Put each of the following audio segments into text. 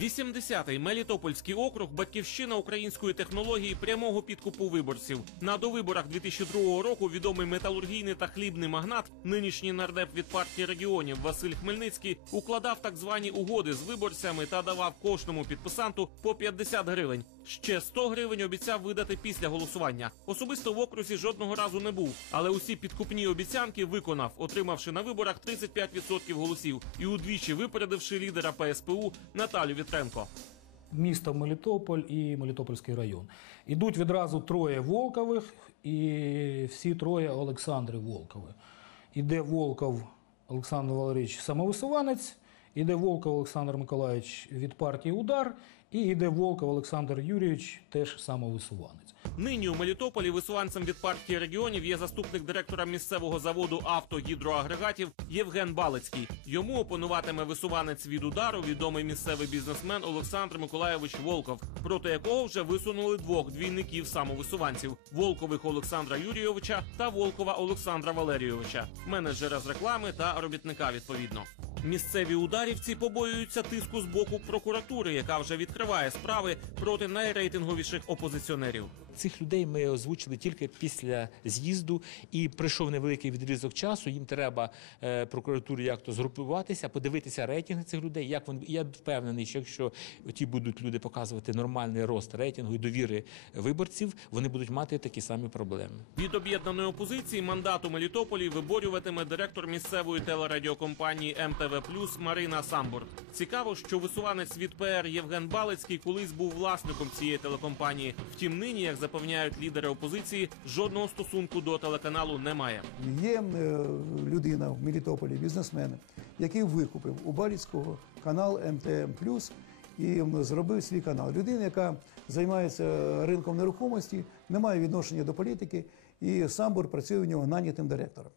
80-й Мелітопольський округ батьківщина української технології прямого підкупу виборців. На довиборах 2002 року відомий металургійний та хлібний магнат, нинішній нардеп від партії регіонів Василь Хмельницький, укладав так звані угоди з виборцями та давав кожному підписанту по 50 гривень. Ще 100 гривень обіцяв видати після голосування. Особисто в окрузі жодного разу не був, але усі підкупні обіцянки виконав, отримавши на виборах 35% голосів і удвічі випередивши лідера ПСПУ Наталю Вітренко. місто Мелітополь і Мелітопольський район. Ідуть відразу троє Волкових і всі троє Олександри Волкови. Іде Волков Олександр Валерійович самовисуванець, іде Волков Олександр Миколаївич від партії Удар, і іде Волков Олександр Юрійович теж самовисуванець. Нині у Мелітополі висуванцем від партії регіонів є заступник директора місцевого заводу автогідроагрегатів Євген Балицький. Йому опонуватиме висуванець від удару, відомий місцевий бізнесмен Олександр Миколаєвич Волков, проти якого вже висунули двох двійників самовисуванців Волкових Олександра Юрійовича та Волкова Олександра Валерійовича, менеджера з реклами та робітника відповідно. Місцеві ударівці побоюються тиску з боку прокуратури, яка вже відкриває справи проти найрейтинговіших опозиціонерів. Цих людей ми озвучили тільки після з'їзду, і прийшов невеликий відрізок часу. Їм треба е, прокуратурі як то згрупуватися, подивитися рейтинги цих людей. Як вони я впевнений, що якщо ті будуть люди показувати нормальний рост рейтингу і довіри виборців, вони будуть мати такі самі проблеми. Від об'єднаної опозиції мандат у Мелітополі виборюватиме директор місцевої телерадіокомпанії МТВ Плюс Марина Самбур. Цікаво, що висуванець від ПР Євген Балицький колись був власником цієї телекомпанії. Втім, нині, як запевняють лідери опозиції, жодного стосунку до телеканалу немає. Є е, людина в Мелітополі, бізнесмен, який викупив у Баліцького канал МТМ Плюс. і зробив свій канал. Людина, яка займається ринком нерухомості, не має відношення до політики, і Самбур працює в нього нанятим директором.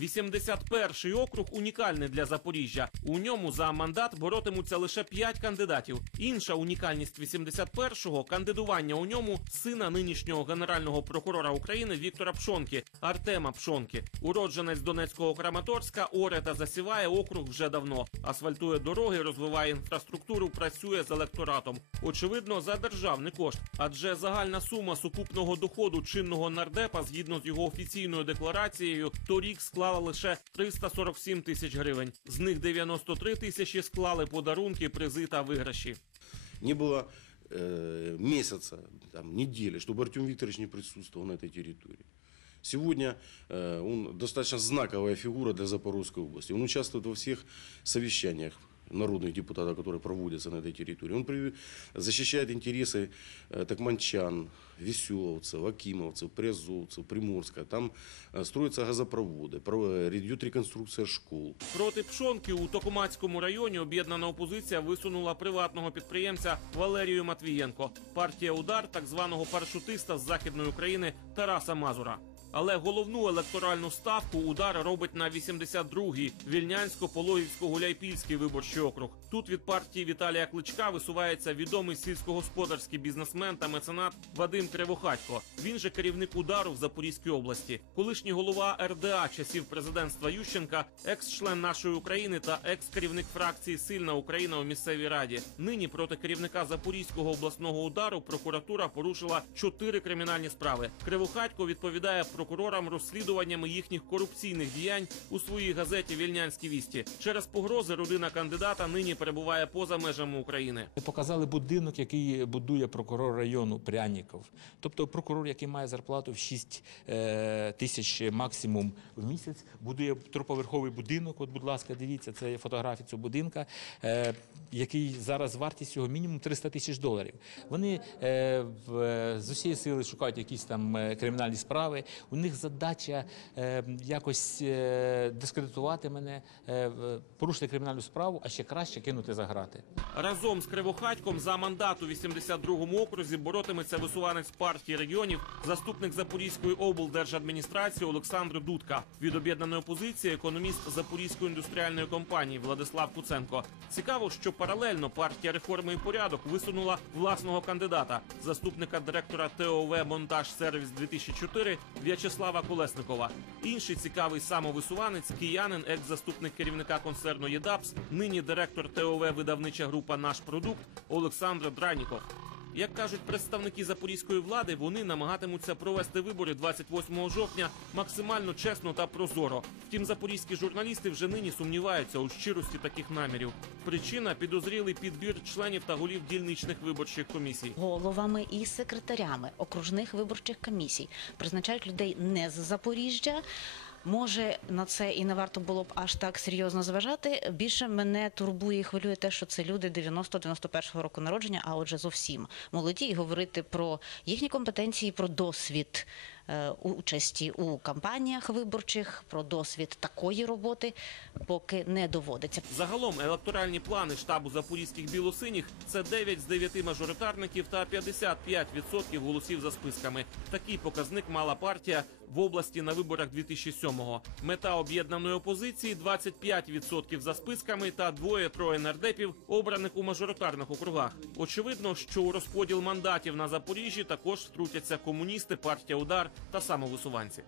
81-й округ унікальний для Запоріжжя. У ньому за мандат боротимуться лише 5 кандидатів. Інша унікальність 81-го – кандидування у ньому сина нинішнього генерального прокурора України Віктора Пшонки Артема Пшонки. Уродженець Донецького Краматорська оре та засіває округ вже давно. Асфальтує дороги, розвиває інфраструктуру, працює з електоратом. Очевидно, за державний кошт, адже загальна сума сукупного доходу чинного нардепа, згідно з його офіційною декларацією, торік склала лише 347 тисяч гривень. З них 93 тисячі склали подарунки, призи та виграші. не было э, месяца, там, недели, чтобы Артем Викторович не присутствовал на этой территории. Сегодня э, он достаточно знаковая фигура для Запорожской области. Он участвует во всех совещаниях народных депутатов, которые проводятся на этой территории. Он при- защищает интересы э, такманчан, веселовцев, акимовцев, приазовцев, приморска. Там э, строятся газопроводы, про- идет реконструкция школ. Проти Пшонки у Токумацькому районі об'єднана опозиція висунула приватного підприємця Валерію Матвієнко. Партія удар так званого парашутиста з західної України Тараса Мазура. Але головну електоральну ставку удар робить на 82-й Вільнянсько-Пологівсько-Гуляйпільський виборчий округ. Тут від партії Віталія Кличка висувається відомий сільськогосподарський бізнесмен та меценат Вадим Кривохатько. Він же керівник удару в Запорізькій області, колишній голова РДА часів президентства Ющенка, екс-член нашої України та екс-керівник фракції Сильна Україна у місцевій раді. Нині проти керівника Запорізького обласного удару прокуратура порушила чотири кримінальні справи. Кривохатько відповідає прокурорам розслідуваннями їхніх корупційних діянь у своїй газеті Вільнянські вісті. Через погрози родина кандидата нині перебуває поза межами України. Показали будинок, який будує прокурор району Пряніков. Тобто прокурор, який має зарплату в 6 е, тисяч максимум в місяць, будує троповерховий будинок. От, будь ласка, дивіться, це є фотографія цього будинка, е, який зараз вартість його мінімум 300 тисяч доларів. Вони е, в, з усієї сили шукають якісь там кримінальні справи. У них задача е, якось е, дискредитувати мене, е, порушити кримінальну справу, а ще краще кинути за грати. Разом з Кривохатьком за мандат у 82-му окрузі боротиметься висуванець партії регіонів, заступник Запорізької облдержадміністрації Олександр Дудка. Від об'єднаної опозиції економіст Запорізької індустріальної компанії Владислав Куценко. Цікаво, що паралельно партія реформи і порядок висунула власного кандидата, заступника директора ТОВ Монтаж Сервіс 2004 В'ячеслава В'ячеслава Колесникова. Інший цікавий самовисуванець киянин, екс-заступник керівника концерну ЄДАПС, нині директор ТОВ видавнича група Наш продукт Олександр Драніков. Як кажуть представники запорізької влади, вони намагатимуться провести вибори 28 жовтня максимально чесно та прозоро. Втім, запорізькі журналісти вже нині сумніваються у щирості таких намірів. Причина підозрілий підбір членів та голів дільничних виборчих комісій. головами і секретарями окружних виборчих комісій призначають людей не з Запоріжжя. Може на це і не варто було б аж так серйозно зважати. Більше мене турбує і хвилює те, що це люди 90-91 року народження, а отже, зовсім молоді, і говорити про їхні компетенції, про досвід е, участі у кампаніях виборчих, про досвід такої роботи поки не доводиться. Загалом електоральні плани штабу запорізьких білосиніх це 9 з 9 мажоритарників та 55% голосів за списками. Такий показник мала партія в області на виборах 2007-го. Мета об'єднаної опозиції 25% за списками та двоє-троє нардепів, обраних у мажоритарних округах. Очевидно, що у розподіл мандатів на Запоріжжі також втрутяться комуністи, партія удар та самовисуванці.